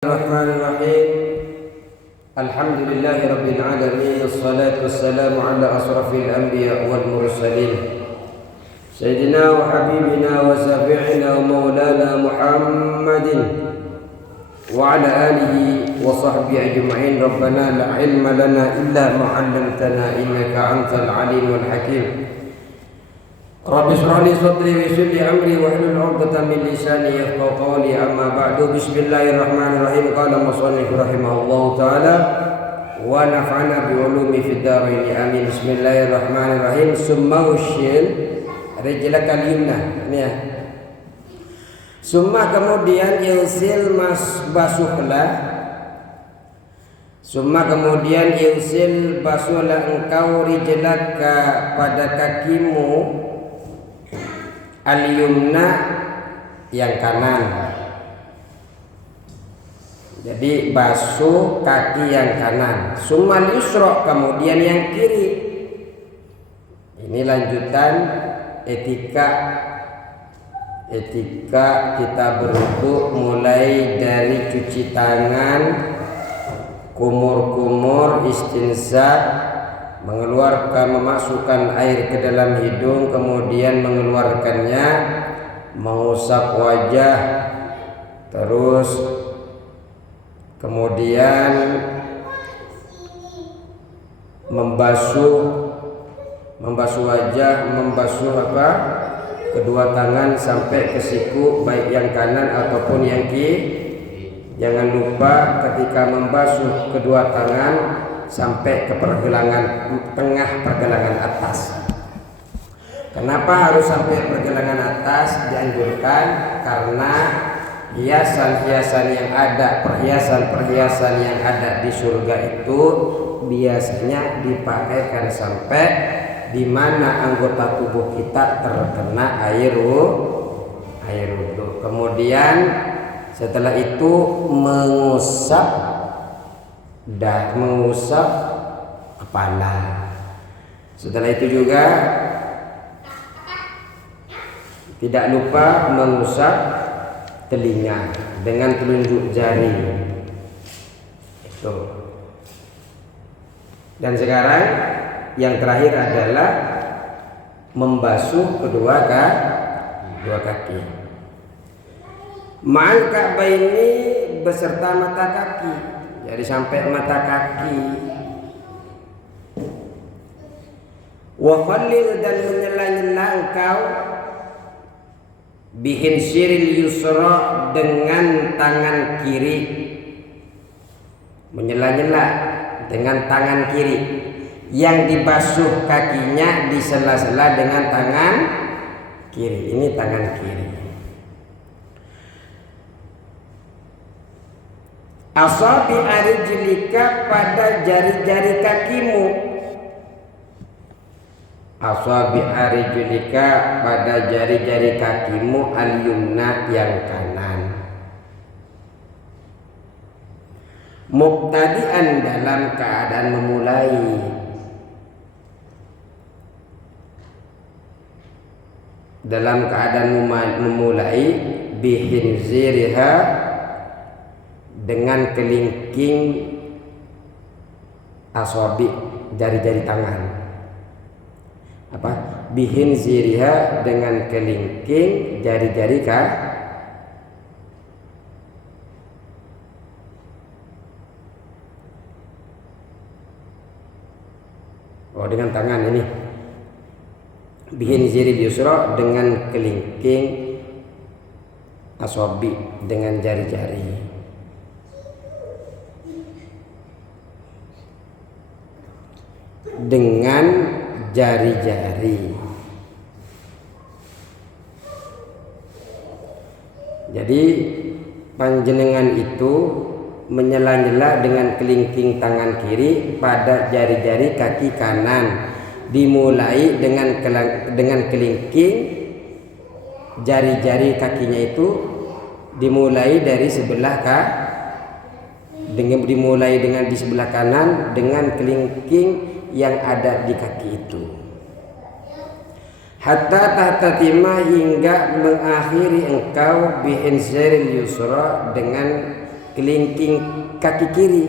Bismillahirrahmanirrahim. Alhamdulillahi rabbil alamin. Wassalatu wassalamu ala asrafil anbiya wal mursalin. Sayyidina wa habibina wa syafi'ina wa maulana Muhammadin wa ala alihi wa sahbihi ajma'in. Rabbana la ilma lana illa ma 'allamtana innaka antal alimul hakim. Rabbi shrah li sadri wa yassir li amri wahlul 'uqdatam min lisani yafqahu qawli. Amma ba'du. Bismillahirrahmanirrahim. Qala musannif rahimahullahu taala wa nafa'ana bi ulumi fid dharain. Amin. Bismillahirrahmanirrahim. Summa ushil rijlaka al-yumna. Ini ya. Summa kemudian ilsil basuhlah. Summa kemudian ilsil basuhlah engkau rijlaka pada kakimu al-yumna yang kanan. Jadi basuh kaki yang kanan. Summal yusra kemudian yang kiri. Ini lanjutan etika kita berwudu, mulai dari cuci tangan, kumur-kumur, istinsa, memasukkan air ke dalam hidung, kemudian mengeluarkannya, mengusap wajah, terus kemudian membasuh wajah, membasuh kedua tangan sampai ke siku, baik yang kanan ataupun yang kiri. Jangan lupa ketika membasuh kedua tangan sampai ke tengah pergelangan atas. Kenapa harus sampai pergelangan atas? Dianjurkan karena perhiasan yang ada di surga itu biasanya dipakaikan sampai di mana anggota tubuh kita terkena air wudu. Kemudian setelah itu mengusap kepala. Setelah itu juga tidak lupa mengusap telinga dengan telunjuk jari. Itu. Dan sekarang yang terakhir adalah membasuh kedua kaki. Ma'al ka'baini beserta mata kaki. Jadi sampai mata kaki. Wa khallil dan menyela-nyela engkau bihin siril yusra dengan tangan kiri. Menyela-nyela dengan tangan kiri. Yang dibasuh kakinya di sela-sela dengan tangan kiri. Ini tangan kiri. Asabi arijlika pada jari-jari kakimu. Asabi arijlika pada jari-jari kakimu al-yumna yang kanan. Mubtadi'an dalam keadaan memulai. Dalam keadaan memulai bihinziriha dengan kelingking asabi jari-jari tangan. Bihin ziriha dengan kelingking jari-jari dengan tangan ini. Bihin ziril yusra dengan kelingking asabi dengan jari-jari. Dengan jari-jari. Jadi panjenengan itu menyela-nyela dengan kelingking tangan kiri pada jari-jari kaki kanan. Dimulai dengan kelingking jari-jari kakinya itu dimulai dari dimulai dengan di sebelah kanan dengan kelingking yang ada di kaki itu. hatta tahtatima hingga mengakhiri engkau bihinzaril yusra dengan kelingking kaki kiri.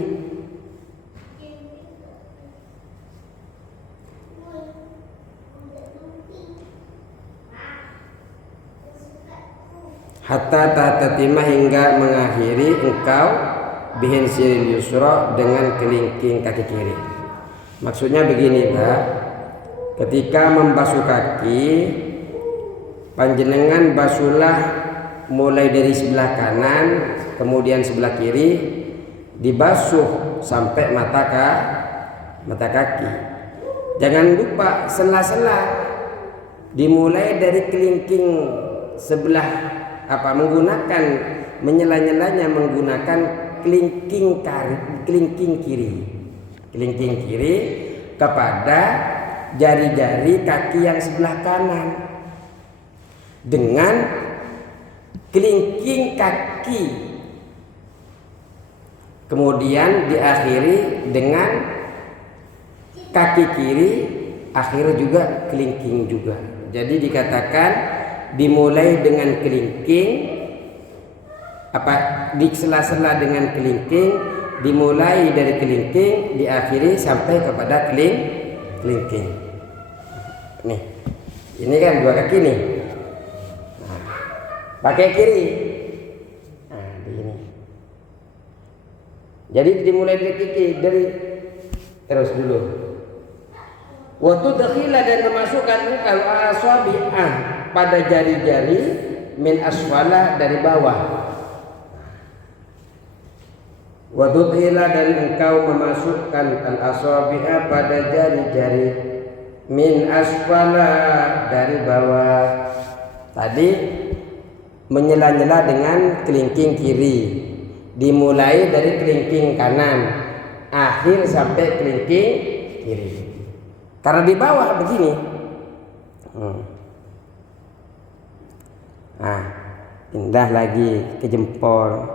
Hatta tatimah hingga mengakhiri engkau bihin siril yusra dengan kelingking kaki kiri. Maksudnya begini, Pak. Ketika membasuh kaki, panjenengan basuhlah mulai dari sebelah kanan, kemudian sebelah kiri, dibasuh sampai mata kaki. Jangan lupa sela-sela dimulai dari kelingking sebelah menggunakan menyela-nyelanya menggunakan kelingking kiri kepada jari-jari kaki yang sebelah kanan dengan kelingking kaki, kemudian diakhiri dengan kaki kiri, akhirnya juga kelingking juga. Jadi dikatakan dimulai dengan kelingking, di sela-sela dengan kelingking, dimulai dari kelingking, diakhiri sampai kepada kelingking. Nih, ini kan dua kaki nih. Nah, pakai kiri. Nah, begini. Jadi dimulai dari kaki, dari terus dulu. Waktu dakhila dan memasukkan engkau asabi'ah pada jari-jari min asfala dari bawah. Wa tudhila dan engkau memasukkan al-asabi'a pada jari-jari min asfala dari bawah. Tadi menyela-nyela dengan kelingking kiri, dimulai dari kelingking kanan, akhir sampai kelingking kiri. Karena di bawah begini. Nah, pindah lagi ke jempol,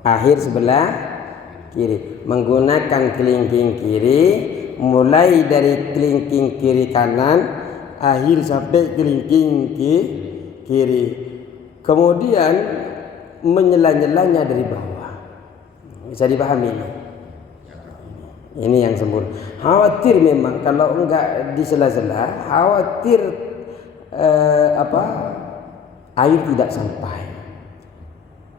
akhir sebelah kiri, menggunakan kelingking kiri, mulai dari kelingking kiri kanan, akhir sampai kelingking kiri, kemudian menyela-nyelanya dari bawah. Bisa dipahami ini? Ini yang sempurna. Khawatir memang kalau enggak disela-sela, khawatir air tidak sampai.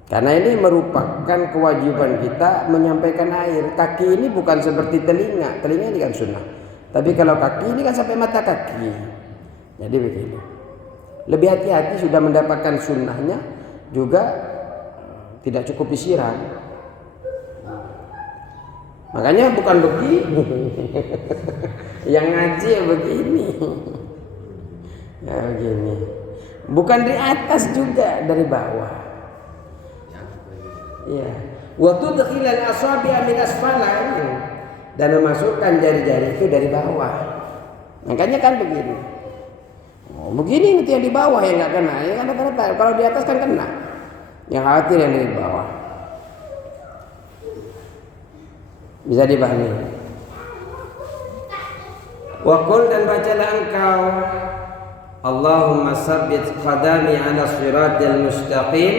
Karena ini merupakan kewajiban kita menyampaikan air. Kaki ini bukan seperti telinga. Telinga ini kan sunnah. Tapi kalau kaki ini kan sampai mata kaki. Jadi begini. Lebih hati-hati, sudah mendapatkan sunnahnya juga tidak cukup disiram. Makanya bukan begini. Yang ngaji ya begini. Ya begini. Bukan di atas juga, dari bawah. Ya. Waktu dakhilal asabi'a min asfala, dan memasukkan jari-jari itu dari bawah. Makanya kan begini. Oh, begini nanti yang di bawah yang nggak kena. Ya kan rata-rata. Kalau di atas kan kena. Yang khawatir yang dari bawah. Bisa dipahami. Wa qul, dan bacalah engkau, Allahumma sabbit qadami ala siratil mustaqim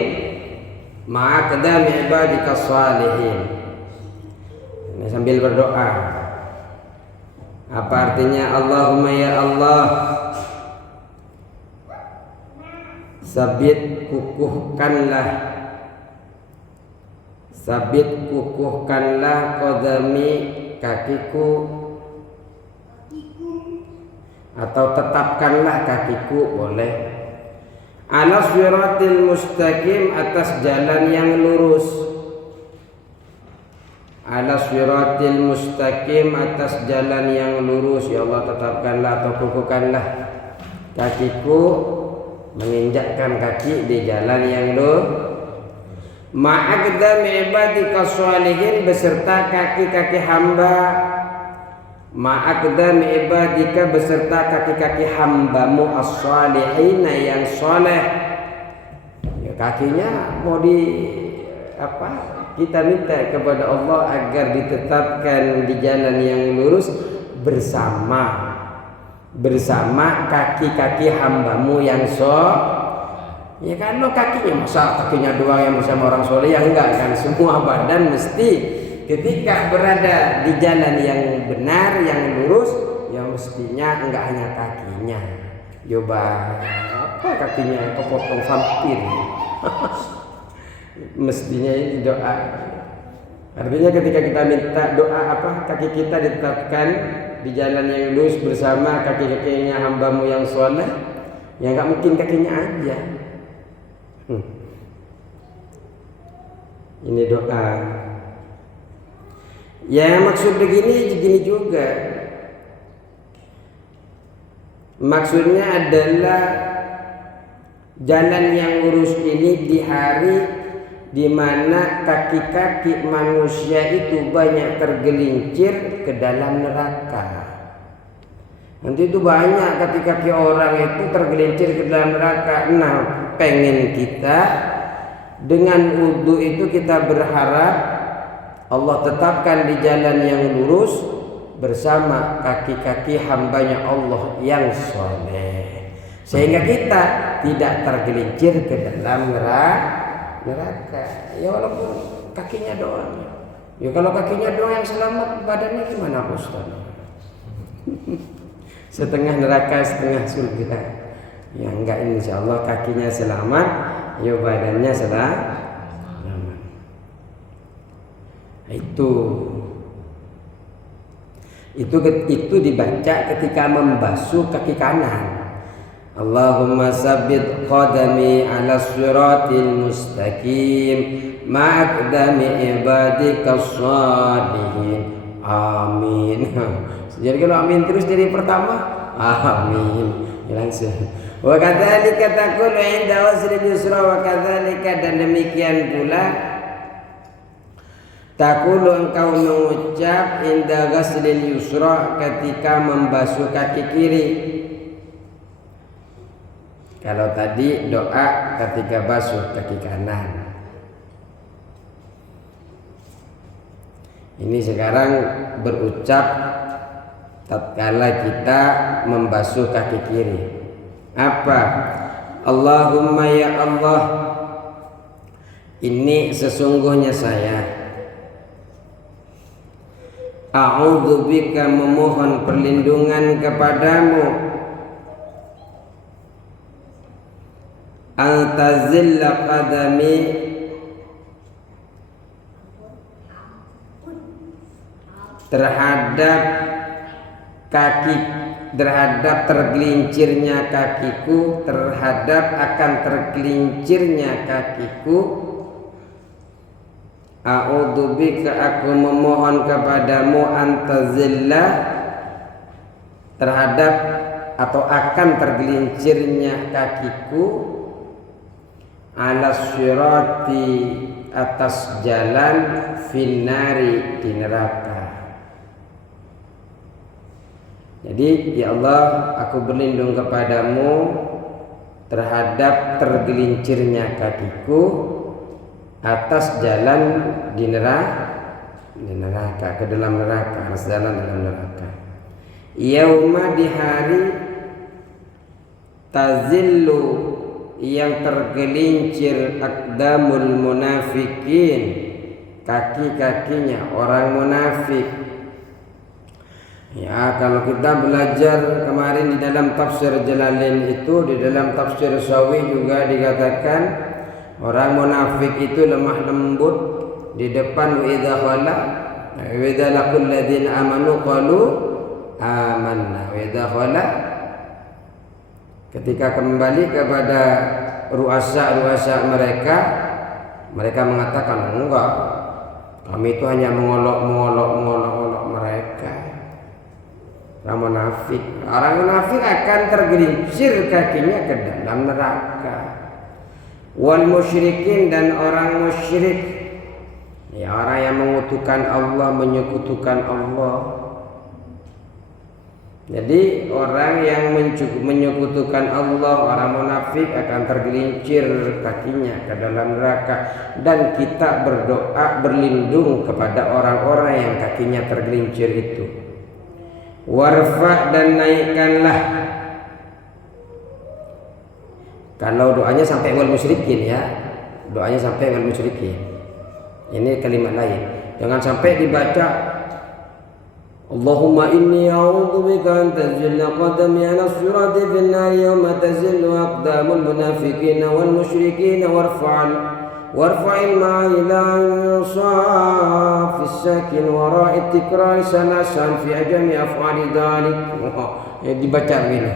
ma'a qadami ibadika shalihin. Ini sambil berdoa. Apa artinya? Allahumma ya Allah, sabit kukuhkanlah qadami kakiku, atau tetapkanlah kakiku, boleh, ala siratil mustaqim, atas jalan yang lurus. Ala siratil mustaqim, atas jalan yang lurus. Ya Allah, tetapkanlah atau kukuhkanlah kakiku, menginjakkan kaki di jalan yang lurus. Ma'aqdami ibadika sholihin, beserta kaki-kaki hamba. Ma'aqdami ibadika, beserta kaki-kaki hambamu as-sholihina, yang soleh. Ya, kakinya mau kita minta kepada Allah agar ditetapkan di jalan yang lurus bersama kaki-kaki hambamu yang Ya kalau kakinya, masa kakinya doang yang bersama orang soleh? Ya enggak kan, semua badan mesti ketika berada di jalan yang benar, yang lurus, yang mestinya enggak hanya kakinya. Coba apa kakinya kepotong vampir? Mestinya ini doa. Artinya ketika kita minta doa apa, kaki kita ditetapkan di jalan yang lurus bersama kaki-kakinya hambamu yang soleh, ya enggak mungkin kakinya aja. Ini doa. Ya maksud begini juga. Maksudnya adalah jalan yang lurus ini di hari di mana kaki-kaki manusia itu banyak tergelincir ke dalam neraka. Nanti itu banyak kaki-kaki orang itu tergelincir ke dalam neraka. Nah, pengen kita dengan wudu itu kita berharap Allah tetapkan di jalan yang lurus bersama kaki-kaki hambanya Allah yang soleh, sehingga kita tidak tergelincir ke dalam neraka. Ya walaupun kakinya doang. Ya kalau kakinya doang yang selamat, badannya gimana Ustaz? Setengah neraka setengah surga. Ya enggak, insya Allah kakinya selamat, ya badannya selamat. Itu dibaca ketika membasuh kaki kanan. Allahumma sabbit qadami ala siratil mustaqim ma'aqdami ibadika shalihin. Amin. Jadi kalau amin terus dari pertama, amin. Langsung. Wa kadzalika taqulu 'inda wasril yusra wa kadzalika, dan demikian pula taqulu engkau mengucap inda ghaslil yusra ketika membasuh kaki kiri. Kalau tadi doa ketika basuh kaki kanan. Ini sekarang berucap tatkala kita membasuh kaki kiri. Apa? Allahumma ya Allah, ini sesungguhnya saya a'udzubika, memohon perlindungan kepadamu, antazilla qadami, terhadap tergelincirnya kakiku, terhadap akan tergelincirnya kakiku. A'udzubika, aku memohon kepadamu, antazilla, terhadap atau akan tergelincirnya kakiku, ala sirati, atas jalan, finnari, di neraka. Jadi ya Allah, aku berlindung kepadamu terhadap tergelincirnya kakiku atas jalan di neraka, ke dalam neraka, atas jalan dalam neraka. Yauma, di hari, tazillu, yang tergelincir, aqdamul munafikin, kaki-kakinya orang munafik. Ya, kalau kita belajar kemarin di dalam tafsir Jalalain itu, di dalam tafsir Sawi juga dikatakan orang munafik itu lemah lembut di depan, wa idza khala wa idza laqul ladzina amanu qalu amanna, wa idza khala, ketika kembali kepada ruasa mereka mengatakan enggak, kami itu hanya mengolok mereka. Orang munafik akan tergelincir kakinya ke dalam neraka. Wal musyrikin, dan orang musyrik, ya orang yang mengutukan Allah, menyekutukan Allah. Jadi orang yang menyekutukan Allah, orang munafik akan tergelincir kakinya ke dalam neraka. Dan kita berdoa berlindung kepada orang-orang yang kakinya tergelincir itu. Warfa, dan naikkanlah Kalau doanya sampai wal musyrikin ya, doanya sampai wal musyrikin. Ini kalimat lain. Jangan sampai dibaca Allahumma inni a'udzubika an tazilla qadami ala sirati fil nar yawma tazillu aqdamul munafiqina wal musyrikina warfa'il ma'ila ansafis sakin wara'i tikrar sanasan fi ajami af'ali dhalik. Dibaca begini.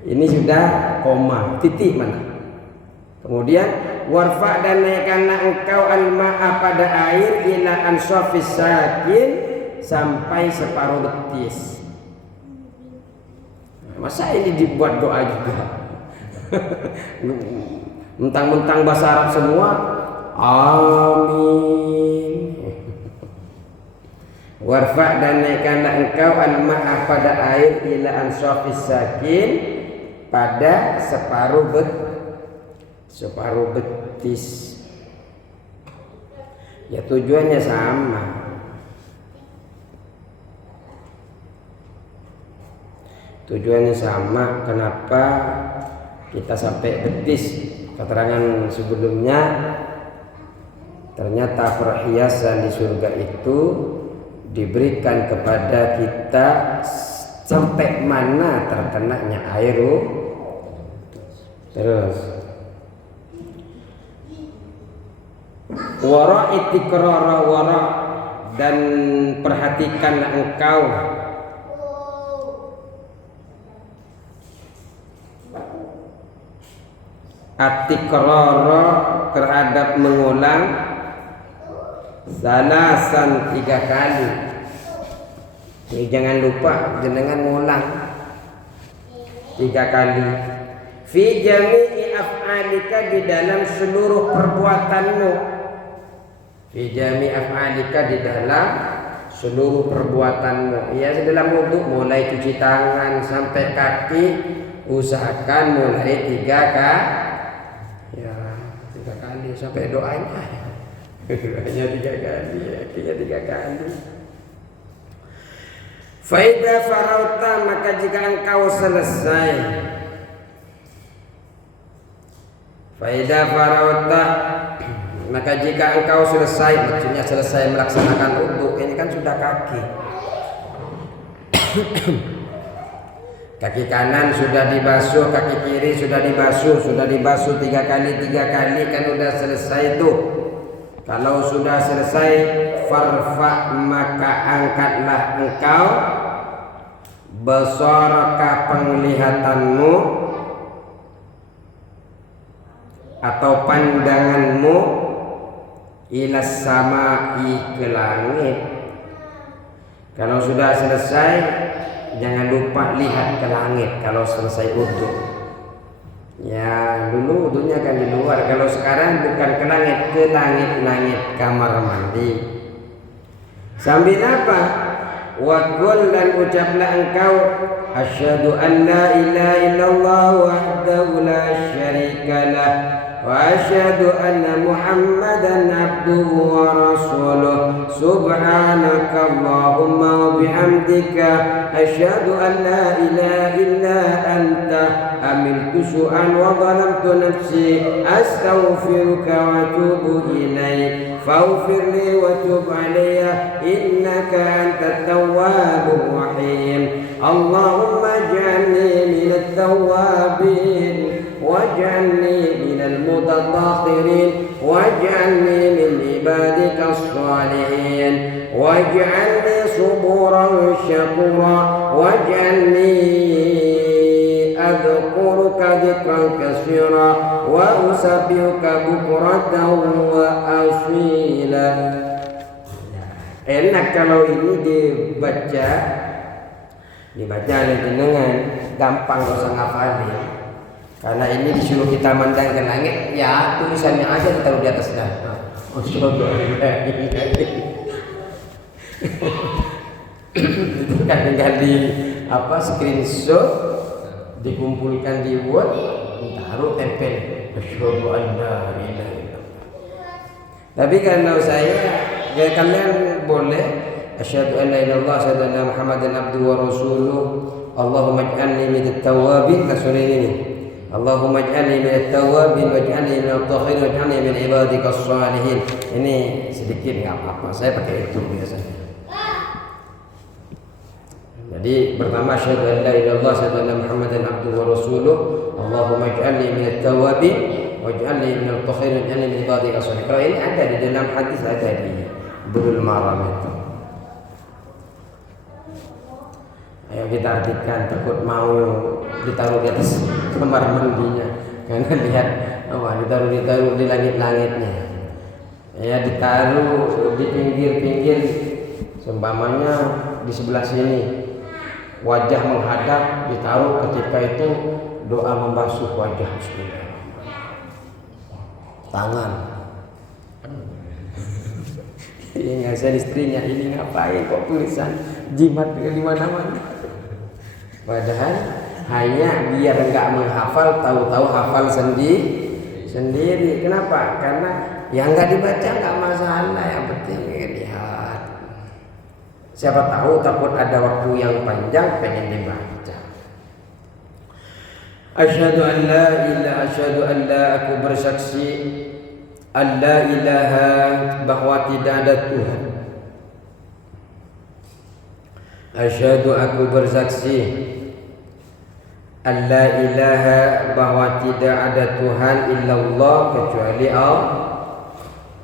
Ini sudah koma, titik mana? Kemudian warfa dan naikkanlah engkau al-ma'a pada air ila ansafis sakin sampai separuh betis. Masa ini dibuat doa juga? Mentang-mentang bahasa Arab semua. Amin. Warfa dan naikkanlah engkau al-ma'a pada air ila ansafis sakin pada separuh betis. Ya tujuannya sama. Tujuannya sama. Kenapa kita sampai betis? Keterangan sebelumnya ternyata perhiasan di surga itu diberikan kepada kita sampai mana terkenanya air. Terus wara itikrara wara, dan perhatikanlah engkau atikrara terhadap mengulang salasan 3 kali. Jadi jangan lupa jenengan ngulang 3 kali. Fi jami'i af'alika, di dalam seluruh perbuatanmu. Fi jami'i af'alika, di dalam seluruh perbuatanmu. Ya, dalam wudu mulai cuci tangan sampai kaki usahakan mulai 3 kali. Ya, 3 kali sampai doanya. Doanya 3 kali, akhirnya 3 kali. Faida farauta, maka jika engkau selesai. Faida farauta, maka jika engkau selesai, maksudnya selesai melaksanakan wudu, ini kan sudah kaki. Kaki kanan sudah dibasuh, kaki kiri sudah dibasuh 3 kali kan sudah selesai itu. Kalau sudah selesai, farfa, maka angkatlah engkau basaraka, penglihatanmu atau pandanganmu ila sama'i, ke langit. Kalau sudah selesai, jangan lupa lihat ke langit kalau selesai wudu. Ya, dulu wudunya kan di luar. Kalau sekarang bukan ke langit kamar mandi. Sambil apa? Waqul, dan ucaplah engkau asyhadu an la ilaha illallah wahdahu la syarika lah wa asyhadu anna Muhammadan abduhu wa rasuluh subhanaka Allahumma wa bihamdika asyhadu an la ilaha illa anta amiltu su'an wa zalamtu nafsi astaghfiruka wa atubu ilaik faghfir li wa tub alayya innaka antat tawwabur rahim. Allahumma ij'alni minat tawwabin waj'alni minal mutatahhirin waj'alni min ibadika as-salihin waj'alni suburan syakura waj'alni adhkuruka dhikran katsira wa usabbihuka bukratan wa asila. Enak kalau ini dibaca oleh jenengan, gampang gak usah ngafalin. Karena ini disuruh kita mandang ke langit, ya tulisannya aja ditaruh di atas dah. Itu kan tinggal di screenshot, dikumpulkan di Word, taruh tempel. Asyhadu an la ilaha illallah. Tapi kalau kalian boleh asyhadu an la ilaha illallah, asyhadu anna Muhammadan abduhu wa rasuluh, Allahumma ij'alni minat tawwabin, ini. Allahumma ij'alni minat tawwabin waj'alni minal mutahhirin waj'alni min ibadikas shalihin. Ini sedikit nggak apa-apa, saya pakai itu biasanya. Jadi pertama asyhadu an la ilaha illallah asyhadu anna muhammadan abduhu wa rasuluh. Allahumma ij'alni minat tawwabin waj'alni minal mutahhirin waj'alni min ibadikas shalihin. Kalau ini ada di dalam hadis, ada di Bulughul Maram itu. Ayo kita artikan, takut mau ditaruh di atas kamar mandinya, karena lihat ditaruh di langit-langitnya. Ya ditaruh di pinggir-pinggir, seumpamanya di sebelah sini wajah menghadap, ditaruh ketika itu doa membasuh wajah. Tangan. Ini ngasih istrinya, ini ngapain kok tulisan jimat di mana-mana? Padahal hanya biar enggak menghafal, tahu-tahu hafal sendiri. Kenapa? Karena yang enggak dibaca enggak masalah, yang penting lihat. Siapa tahu takut ada waktu yang panjang pengen dibaca. Asyhadu an la ilaha, asyhadu an la, aku bersaksi an la ilaha, bahwa tidak ada Tuhan. Asyhadu, aku bersaksi an la ilaha, bahwa tidak ada Tuhan illallah, kecuali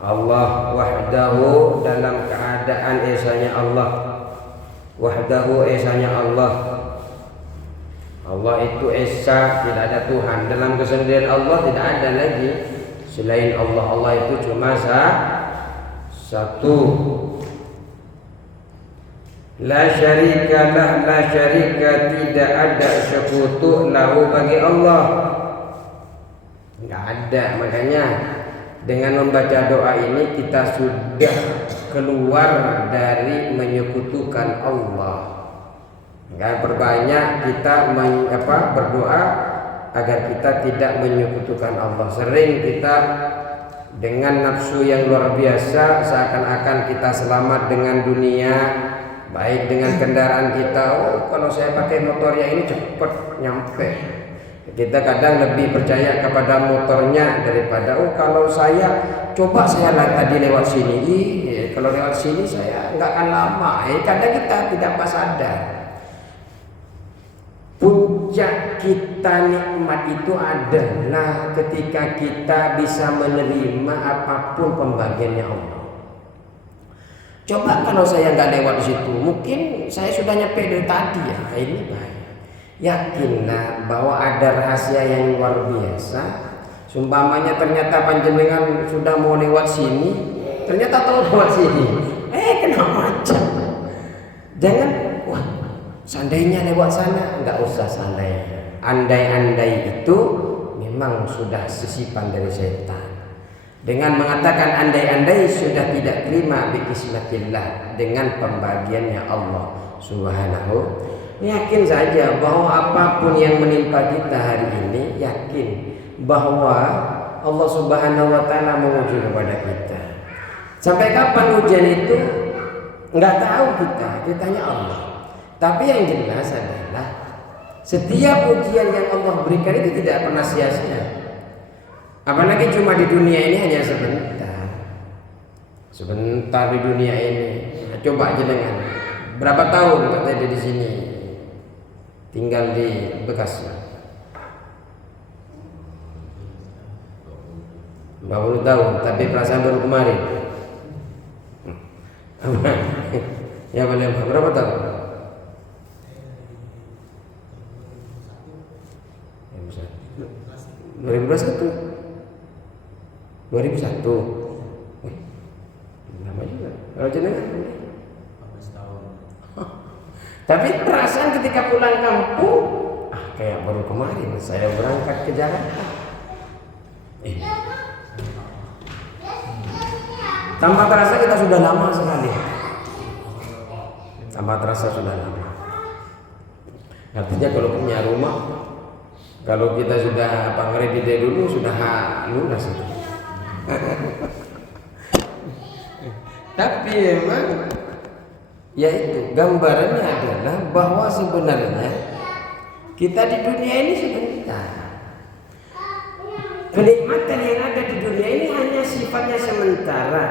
Allah wahdahu, dalam keadaan esanya Allah. Wahdahu, esanya Allah. Allah itu esa, tidak ada Tuhan. Dalam kesendirian Allah tidak ada lagi selain Allah. Allah itu cuma satu. La syarika lah, la syarika, tidak ada sekutu lahu, bagi Allah. Enggak ada. Makanya dengan membaca doa ini kita sudah keluar dari menyekutukan Allah. Enggak, perbanyak kita berdoa agar kita tidak menyekutukan Allah. Sering kita dengan nafsu yang luar biasa, seakan-akan kita selamat dengan dunia, baik dengan kendaraan kita. Oh, kalau saya pakai motornya ini cepat nyampe. Kita kadang lebih percaya kepada motornya daripada kalau saya coba saya tadi lewat sini, kalau lewat sini saya nggak akan lama. Kadang kita tidak pas sadar. Puncak kita nikmat itu adalah ketika kita bisa menerima apapun pembagiannya Allah. Coba kalau saya nggak lewat di situ, mungkin saya sudah nyampe dari tadi ya. Ini bahaya. Yakinlah bahwa ada rahasia yang luar biasa. Sumpamanya ternyata panjenengan sudah mau lewat sini, ternyata tahu lewat sini. Kena macam. Jangan, wah, seandainya lewat sana, nggak usah seandainya. Andai-andai itu memang sudah sisipan dari setan. Dengan mengatakan andai-andai sudah tidak terima bikismatillah, dengan pembagiannya Allah Subhanahu. Yakin saja bahwa apapun yang menimpa kita hari ini, yakin bahwa Allah Subhanahu wa taala menguji kepada kita. Sampai kapan ujian itu? Enggak tahu kita tanya Allah. Tapi yang jelas adalah setiap ujian yang Allah berikan itu tidak pernah sia-sia. Apalagi cuma di dunia ini hanya sebentar. Sebentar di dunia ini. Nah, coba aja dengan berapa tahun katanya di sini tinggal di Bekasi. 50 tahun, tapi perasaan baru kemarin. Ya boleh, berapa tahun? 2001. Lama juga. Kalau jenengan 14 tahun. Tapi perasaan ketika pulang kampung, kayak baru kemarin saya berangkat ke Jakarta. Tanpa terasa kita sudah lama sekali. Tanpa terasa sudah lama. Artinya kalau punya rumah, kalau kita sudah kredit dulu sudah lunas itu. Tapi memang yaitu gambarannya adalah bahwa sebenarnya kita di dunia ini sebentar. sementara.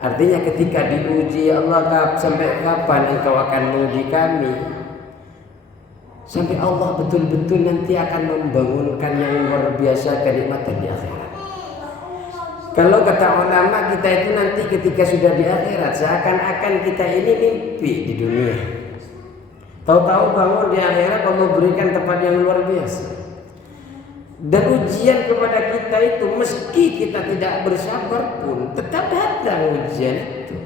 Artinya ketika diuji, ya Allah, sampai kapan engkau akan menguji kami? Sampai Allah betul-betul nanti akan membangunkan yang luar biasa kenikmatan di akhirat. Kalau kata ulama, kita itu nanti ketika sudah di akhirat seakan-akan kita ini mimpi di dunia. Tahu-tahu bangun di akhirat Allah berikan tempat yang luar biasa. Dan ujian kepada kita itu, meski kita tidak bersabar pun tetap datang ujian itu.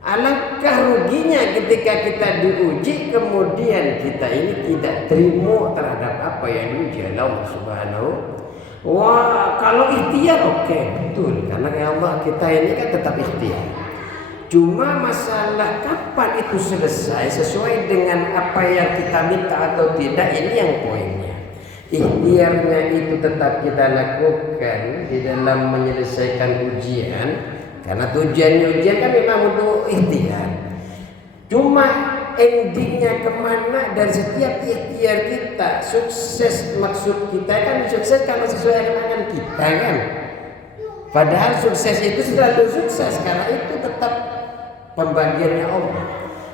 Alangkah ruginya ketika kita diuji kemudian kita ini tidak terima terhadap apa yang diuji Allah Subhanahu. Wah, kalau ikhtiar oke, betul, karena ya Allah kita ini kan tetap ikhtiar. Cuma masalah kapan itu selesai sesuai dengan apa yang kita minta atau tidak, ini yang poinnya. Ikhtiarnya itu tetap kita lakukan di dalam menyelesaikan ujian, karena tujuannya ujian kan memang untuk ikhtiar. Cuma endingnya kemana dan setiap ikhtiar kita sukses, maksud kita kan sukses kalau sesuai dengan kita kan. Padahal sukses itu selalu sukses karena itu tetap pembagiannya Allah.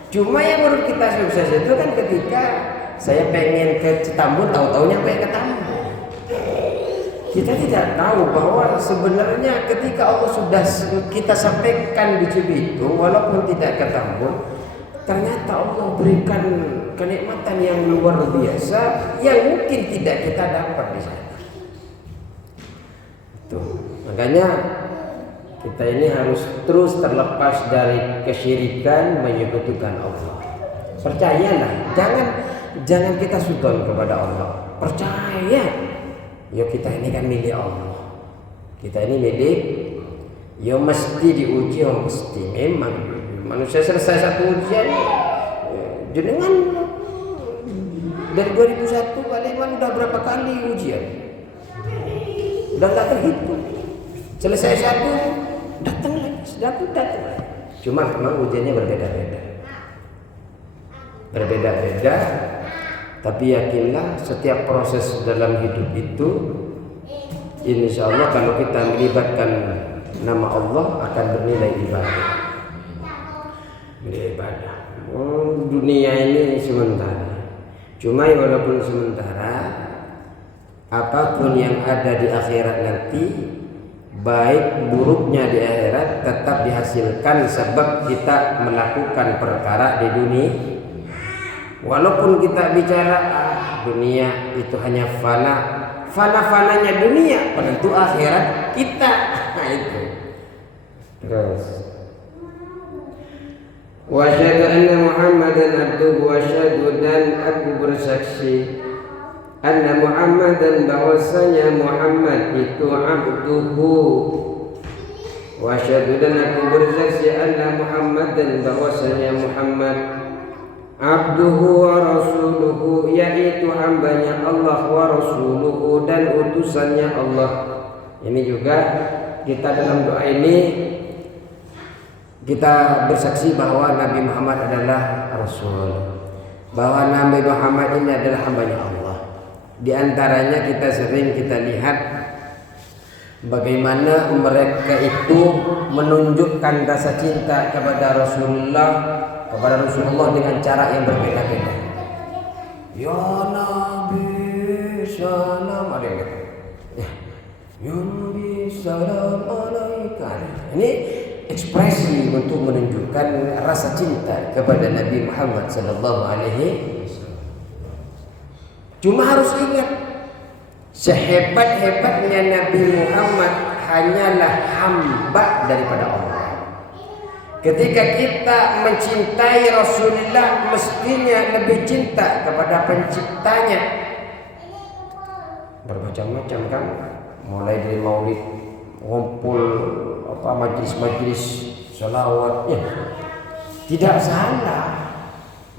Cuma yang menurut kita sukses itu kan ketika saya pengen ke Citambur, tahu-tahu nyampe ke Tambun. Kita tidak tahu bahwa sebenarnya ketika Allah sudah kita sampaikan di Cibitung, walaupun tidak ke Tambun, ternyata Allah berikan kenikmatan yang luar biasa yang mungkin tidak kita dapat di sana. Tuh, makanya kita ini harus terus terlepas dari kesyirikan, menyekutukan Allah. Percayalah, jangan kita sudon kepada Allah. Percaya, ya kita ini kan milik Allah. Kita ini milik, ya mesti diuji, ya mesti. Memang manusia selesai satu ujian, jenengan dari 2001 kalian udah berapa kali ujian? Udah nggak terhitung. Selesai satu, datang lagi. Cuma memang ujiannya berbeda-beda. Tapi yakinlah setiap proses dalam hidup itu, insya Allah kalau kita melibatkan nama Allah akan bernilai ibadah. Dunia ini sementara. Cuma walaupun sementara, apapun yang ada di akhirat nanti, baik buruknya di akhirat tetap dihasilkan sebab kita melakukan perkara di dunia. Walaupun kita bicara dunia itu hanya fana-fananya dunia, penentu akhirat kita. Nah itu. Terus. Wa asyhadu anna Muhammadan abduhu wa asyhadu, dan aku bersaksi anna Muhammadan, bahwasanya Muhammad itu abduhu. Wa asyhadu, dan aku bersaksi anna Muhammadan, bahwasanya Muhammad abduhu wa rasuluhu, yaitu hambanya Allah, wa rasuluhu, dan utusannya Allah. Ini juga kita dalam doa ini kita bersaksi bahwa Nabi Muhammad adalah Rasul, bahwa Nabi Muhammad ini adalah hambanya Allah. Di antaranya kita sering lihat bagaimana mereka itu menunjukkan rasa cinta kepada Rasulullah dengan cara yang berbeda-beda. Ya Nabi salam alaika, ya Nabi salam alaika. Ini ekspresi untuk menunjukkan rasa cinta kepada Nabi Muhammad sallallahu alaihi wasallam. Cuma harus ingat, sehebat-hebatnya Nabi Muhammad hanyalah hamba daripada Allah. Ketika kita mencintai Rasulullah, mestinya lebih cinta kepada penciptanya. Bermacam-macam kan, mulai dari maulid, ngumpul majelis-majelis salawat, ya tidak salah,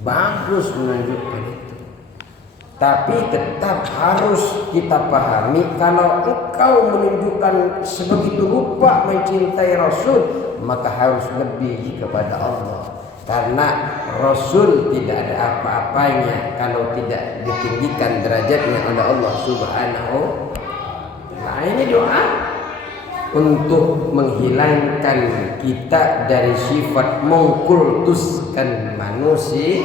bagus menunjukkan itu. Tapi tetap harus kita pahami, kalau engkau menunjukkan sebegitu rupa mencintai Rasul, maka harus lebih kepada Allah. Karena Rasul tidak ada apa-apanya kalau tidak ditinggikan derajatnya oleh Allah Subhanahu. Nah ini doa. untuk menghilangkan kita dari sifat mengkultuskan manusia.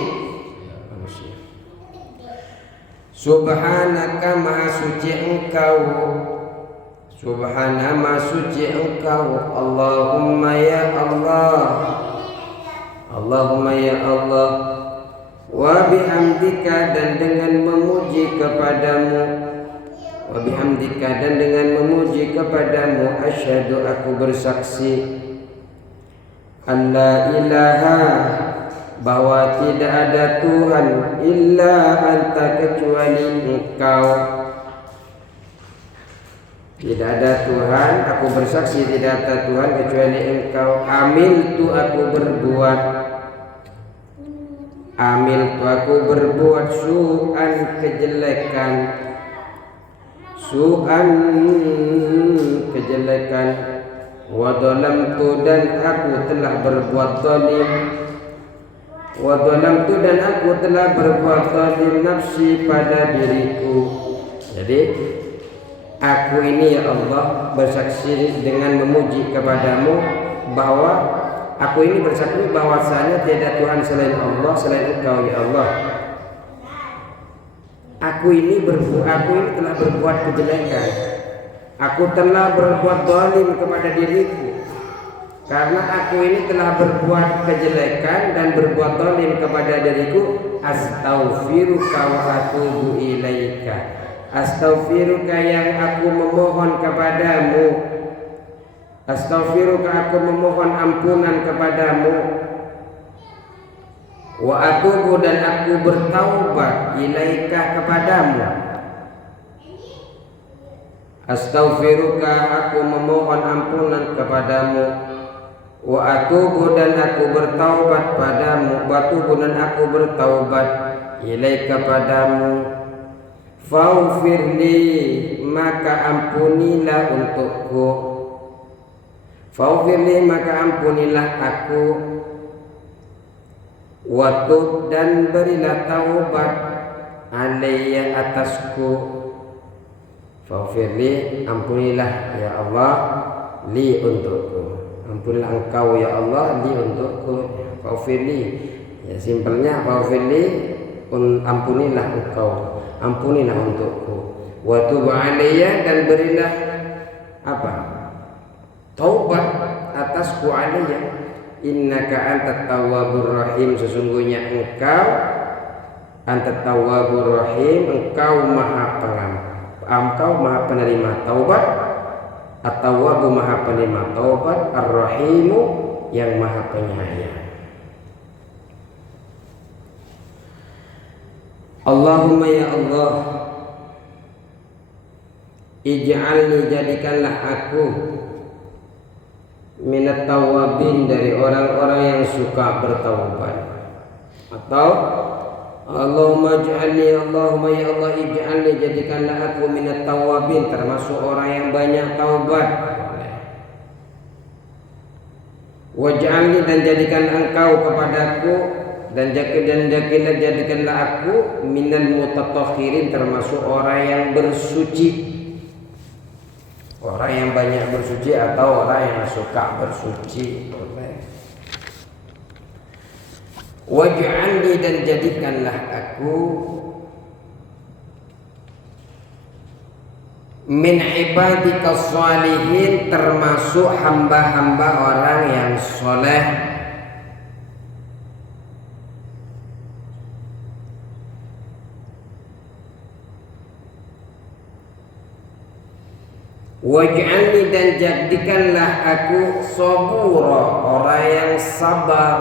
Subhanaka maha suci engkau, subhana maha suci engkau, Allahumma ya Allah, Allahumma ya Allah, wa bihamdika dan dengan memuji kepadamu, wa bihamdika dan dengan memuji kepadamu, asyhadu aku bersaksi, alla ilaha bahwa tidak ada Tuhan illa anta kecuali engkau. Tidak ada Tuhan, aku bersaksi tidak ada Tuhan kecuali engkau. Amiltu aku berbuat, amiltu aku berbuat su'an kejelekan, su'an kejelekan, wa dhalamtu dan aku telah berbuat zalim, wa dhalamtu dan aku telah berbuat zalim nafsi pada diriku. Jadi aku ini ya Allah bersaksi dengan memuji kepadamu bahwa aku ini bersaksi bahwasanya tiada Tuhan selain Allah, selain engkau ya Allah. Aku ini telah berbuat kejelekan, aku telah berbuat zalim kepada diriku. Karena aku ini telah berbuat kejelekan dan berbuat zalim kepada diriku, astaghfiruka wa atubu ilaika. Astaghfiruka yang aku memohon kepadamu, astaghfiruka aku memohon ampunan kepadamu, wa atubu dan aku bertaubat ilaika kepadamu. Astaghfiruka aku memohon ampunan kepadamu, wa atubu dan aku bertaubat padamu, wa atubu dan aku bertaubat ilaika padamu. Faghfirli maka ampunilah untukku, faghfirli maka ampunilah aku, wa tub dan berilah taubat alayya atasku. Faghfirli ampunilah ya Allah li untukku, ampunilah engkau ya Allah li untukku. Faghfirli ya simpelnya faghfirli ampunilah engkau, ampunilah untukku. Wa tub alayya dan berilah apa? Taubat atasku alayya. Innaka antat tawwabur rahim, sesungguhnya engkau antat tawwabur rahim, engkau maha pengampun, engkau maha penerima taubat. At-tawwabu maha penerima taubat, ar-rahimu yang maha penyayang. Allahumma ya Allah, ij'alni jadikanlah aku minat tawabin dari orang-orang yang suka bertaubat. Atau Allahumma ij'alni, Allahumma ya Allah ij'alni jadikanlah aku minat tawabin termasuk orang yang banyak taubat. Waj'alni dan jadikan engkau kepadaku dan jadikanlah aku minal mutatahhirin termasuk orang yang bersuci. Orang yang banyak bersuci atau orang yang suka bersuci. Waj'alni dan jadikanlah aku min ibadika shalihin termasuk hamba-hamba orang yang soleh. Waj'alni dan jadikanlah aku sabura orang yang sabar.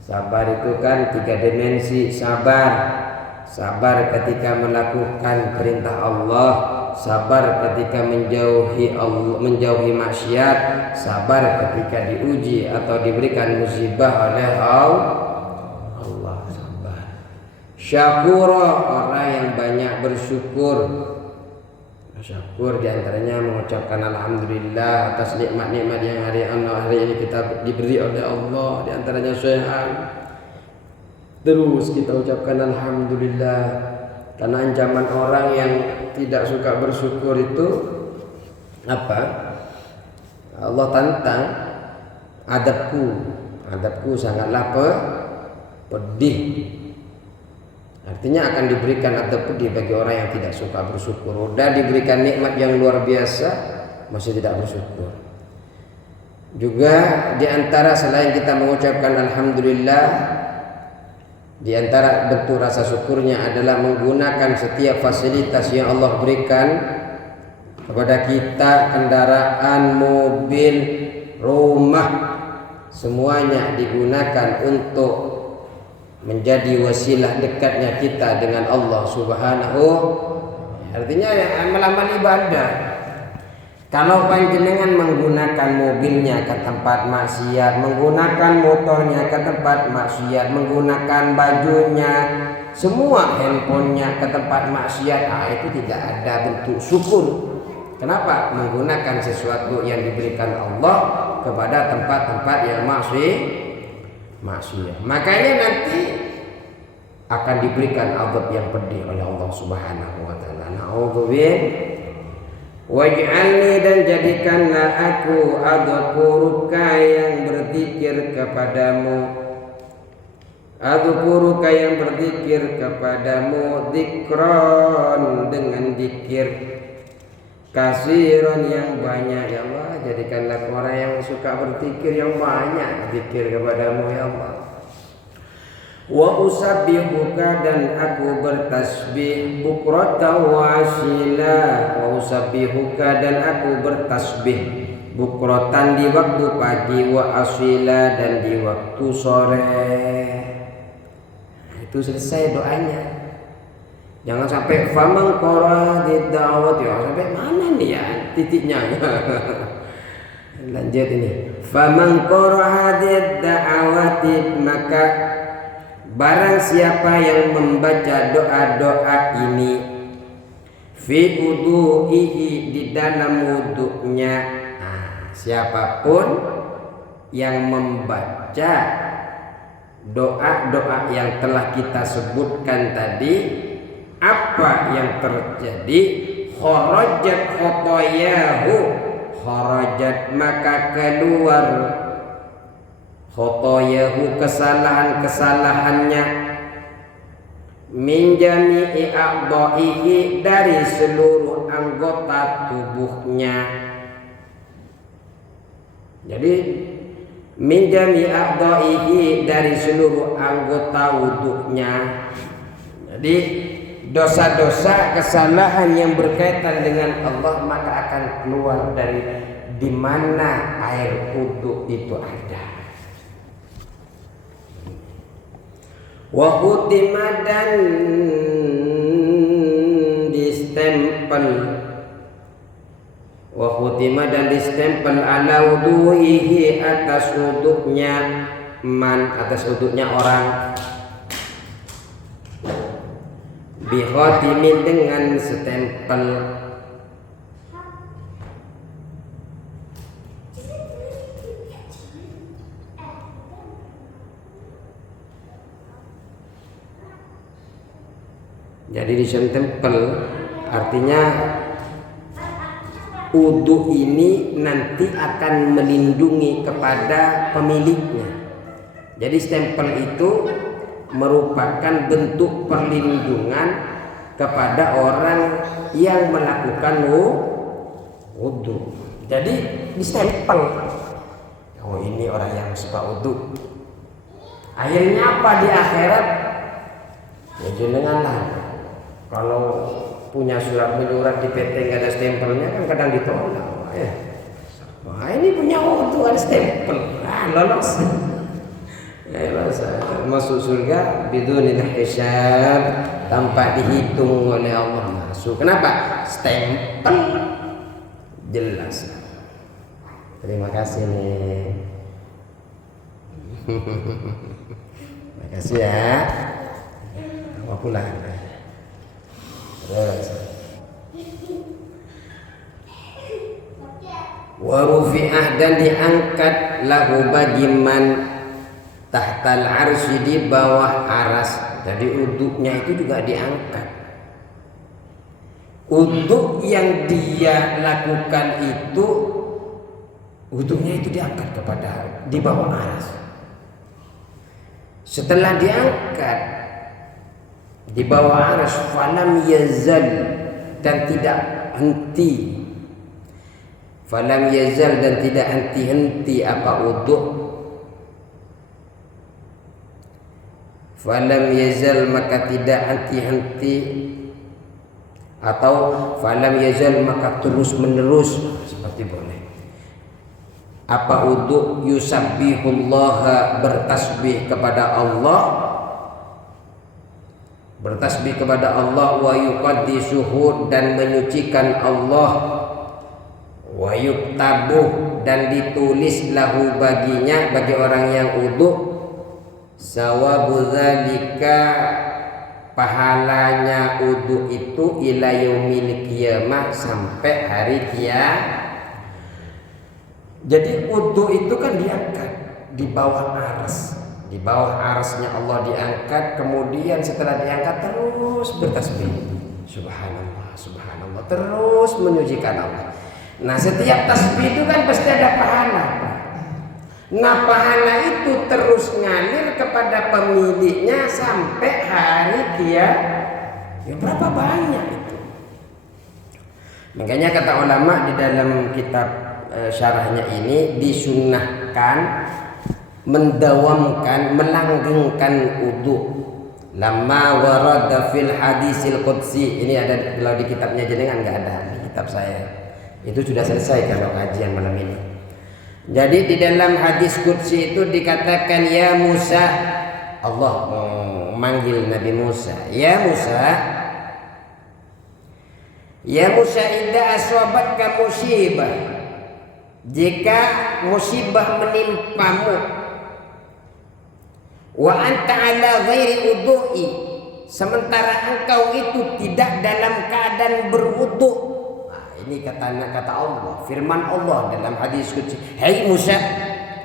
Sabar itu kan 3 dimensi sabar. Sabar ketika melakukan perintah Allah, sabar ketika menjauhi maksiat, sabar ketika diuji atau diberikan musibah oleh Allah. Sabar. Syakura orang yang banyak bersyukur. Syukur diantaranya mengucapkan alhamdulillah atas nikmat-nikmat yang hari ini kita diberi oleh Allah, diantaranya sehat. Terus kita ucapkan alhamdulillah, karena ancaman orang yang tidak suka bersyukur itu apa? Allah tantang adabku sangatlah pedih. Artinya akan diberikan adab pedih bagi orang yang tidak suka bersyukur. Udah diberikan nikmat yang luar biasa masih tidak bersyukur. Juga di antara selain kita mengucapkan alhamdulillah, di antara bentuk rasa syukurnya adalah menggunakan setiap fasilitas yang Allah berikan kepada kita, kendaraan, mobil, rumah, semuanya digunakan untuk menjadi wasilah dekatnya kita dengan Allah Subhanahu. Artinya amal-amal ibadah. Kalau panjenengan menggunakan mobilnya ke tempat maksiat, menggunakan motornya ke tempat maksiat, menggunakan bajunya, semua handphonenya ke tempat maksiat, itu tidak ada bentuk syukur. Kenapa? Menggunakan sesuatu yang diberikan Allah kepada tempat-tempat yang maksiat. Makanya nanti akan diberikan azab yang pedih oleh Allah Subhanahu wa taala. Na'udzubillah. Waj'alni, dan jadikanlah aku adzkuruka yang berzikir kepadamu. Adzkuruka yang berzikir kepadamu, dzikron dengan zikir, kasiron yang banyak. Ya Allah, jadikanlah orang yang suka berzikir yang banyak, zikir kepadamu ya Allah. Wa usabbihuka, dan aku bertasbih, bukratan wa asila. Wa usabbihuka, dan aku bertasbih, bukratan di waktu pagi, wa asila, dan di waktu sore. Itu selesai doanya. Jangan sampai faman qara di da'wat, ya sampai mana nih ya titiknya. Lanjut ini. Faman qara di da'awati, maka barang siapa yang membaca doa-doa ini, fi wudu'ihi, di dalam wudu'nya. Siapapun yang membaca doa-doa yang telah kita sebutkan tadi, apa yang terjadi? Kharajat khotoyahu, kharajat maka keluar, khotoyahu kesalahan-kesalahannya, min jami'i a'dha'ihi, dari seluruh anggota tubuhnya. Jadi min jami'i a'dha'ihi, dari seluruh anggota wudunya. Jadi dosa-dosa, kesalahan yang berkaitan dengan Allah maka akan keluar dari di mana air wudu itu ada. Wa khutima, dan distempel, wa khutima, dan distempel ala wudu'ihi, atas wudu'nya man, atas wudu'nya orang, bi khatimin, dengan stempel. Jadi disentempel artinya wudu ini nanti akan melindungi kepada pemiliknya. Jadi stempel itu merupakan bentuk perlindungan kepada orang yang melakukan wudu. Jadi distempel, oh ini orang yang suka wudu. Akhirnya apa di akhirat? Ya jenenganlah. Kalau punya surat menyurat di PT nggak ada stempelnya kan kadang ditolak. Wah ini punya wudu ada stempel, lolos. Masuk surga bidunil hisab, tanpa dihitung oleh Allah masuk. Kenapa? Stempel jelas. Terima kasih nih. Terima kasih ya. Mau pulang. Wa rufi'ah, dan diangkat lahu bagi man tahtal arsy, di bawah aras. Jadi uduknya itu juga diangkat. Uduk yang dia lakukan itu wudunya itu diangkat kepada di bawah aras. Setelah diangkat di bawah aras, falam yazal, dan tidak henti, falam yazal, dan tidak henti-henti apa wudu. Falam yazal, maka tidak henti-henti, atau falam yazal, maka terus menerus, seperti boleh. Apa wudu? Yusabbihullaha, bertasbih kepada Allah, bertasbih kepada Allah, wa yuqaddisuhu, dan menyucikan Allah, wa yuktabuh, dan ditulis lahu baginya, bagi orang yang wudu, sawabu dzalika, pahalanya wudu itu ila yaumil qiyamah, sampai hari kiamat. Jadi wudu itu kan diangkat di bawah aras, di bawah arasnya Allah diangkat, kemudian setelah diangkat terus bertasbih, subhanallah, subhanallah, terus menyucikan Allah. Nah, setiap tasbih itu kan pasti ada pahala. Nah, pahala itu terus ngalir kepada pemiliknya sampai hari kiamat. Ya, berapa banyak itu? Makanya kata ulama di dalam kitab syarahnya ini, disunnahkan mendawamkan, melanggengkan wudu. Lama warada fil hadisil qudsi, ini ada kalau di kitabnya jenengan, nggak ada di kitab saya. Itu sudah selesai kalau kajian malam ini. Jadi di dalam hadis qudsi itu dikatakan, ya Musa, Allah memanggil Nabi Musa, ya Musa, ya Musa, idza asabatka musibah, jika musibah menimpamu, wa anta ala ghairi wudu'i, sementara engkau itu tidak dalam keadaan berwudu. Nah, ini kata Allah, firman Allah dalam hadis qudsi, hai Musa,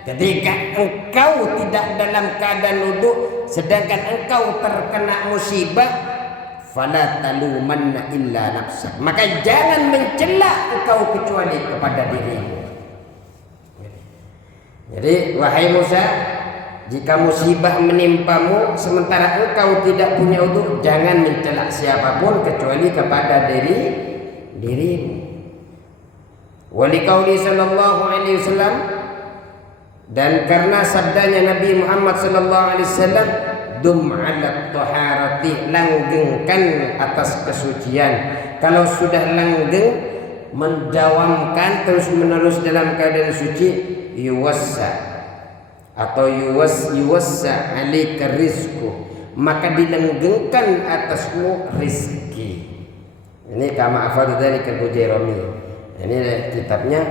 ketika engkau tidak dalam keadaan wudu sedangkan engkau terkena musibah, fala talumanna illa nafsak, maka jangan mencela engkau kecuali kepada dirimu. Jadi wahai Musa, jika musibah menimpamu sementara engkau tidak punya wudu, jangan mencela siapapun kecuali kepada dirimu. Waliqauli sallallahu alaihi wasallam, dan karena sabdanya Nabi Muhammad sallallahu alaihi wasallam, dum ala taharati, langgengkan atas kesucian. Kalau sudah langgeng, mendawamkan terus menerus dalam keadaan suci, yuwassa atau yuwassa alika rizku, maka dilanggengkan atasmu rizki. Ini kama afad dari Bujairami. Ini kitabnya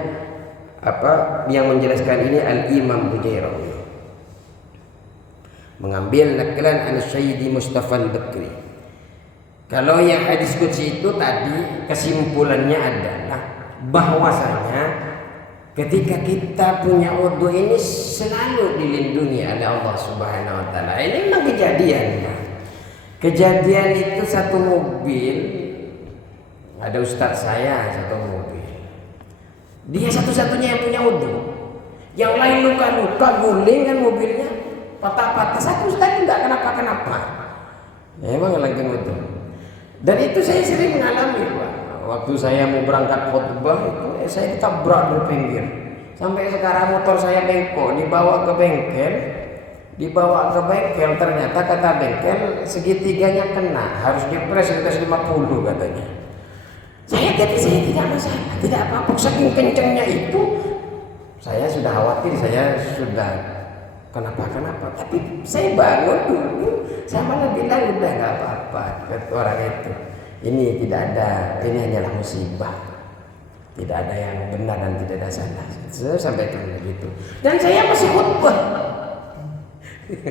apa yang menjelaskan ini, Al-Imam Bujairami mengambil naqlan an Sayyidi Mustafa Al-Bakri. Kalau yang hadis qudsi itu tadi kesimpulannya adalah bahwasanya ketika kita punya wudu ini selalu dilindungi oleh Allah Subhanahu wa taala. Ini memang kejadiannya. Kejadian itu satu mobil, ada ustaz saya satu mobil. Dia satu-satunya yang punya wudu. Yang lain luka-luka, guling kan mobilnya, patah-patah. Satu ustaz enggak kenapa-kenapa. Memang lagi wudu. Dan itu saya sering mengalami, Pak. Waktu saya mau berangkat khutbah itu saya ditabrak dari pinggir. Sampai sekarang motor saya bengkok, dibawa ke bengkel, ternyata kata bengkel segitiganya kena, harus dipres 150 katanya. Saya tidak masalah, tidak apa-apa. Saking kencengnya itu, saya sudah khawatir, saya sudah kenapa-kenapa. Tapi saya bangun dulu, saya malah bilang udah nggak apa-apa ke orang itu. Ini tidak ada, ini hanyalah musibah. Tidak ada yang benar dan tidak ada salah. Saya sampaikan begitu. Dan saya masih khutbah.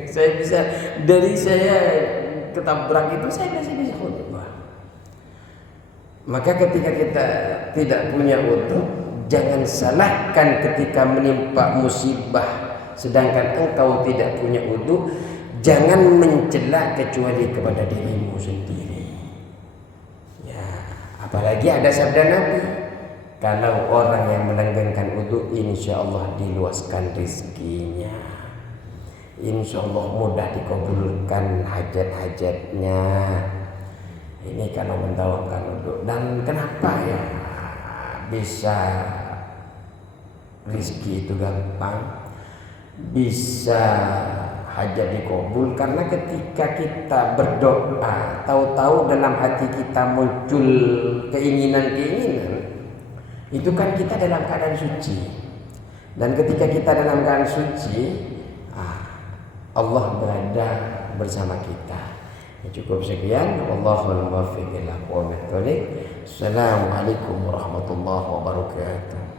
Saya bisa, dari saya ketabrak itu saya masih bisa khutbah. Maka ketika kita tidak punya wudu, jangan salahkan ketika menimpa musibah sedangkan engkau tidak punya wudu. Jangan mencela kecuali kepada dirimu sendiri. Ya, apalagi ada sabda Nabi, Kalau orang yang melanggengkan wudu, insya Allah diluaskan rezekinya, insya Allah mudah dikabulkan hajat-hajatnya. Ini kalau mendawamkan wudu. Dan kenapa ya bisa rezeki itu gampang, bisa hajat dikabul? Karena ketika kita berdoa, tahu-tahu dalam hati kita muncul keinginan-keinginan, itu kan kita dalam keadaan suci. Dan ketika kita dalam keadaan suci, Allah berada bersama kita. Ya, cukup sekian. Wallahul muwaffiq ila aqwamit thoriq. Assalamualaikum warahmatullahi wabarakatuh.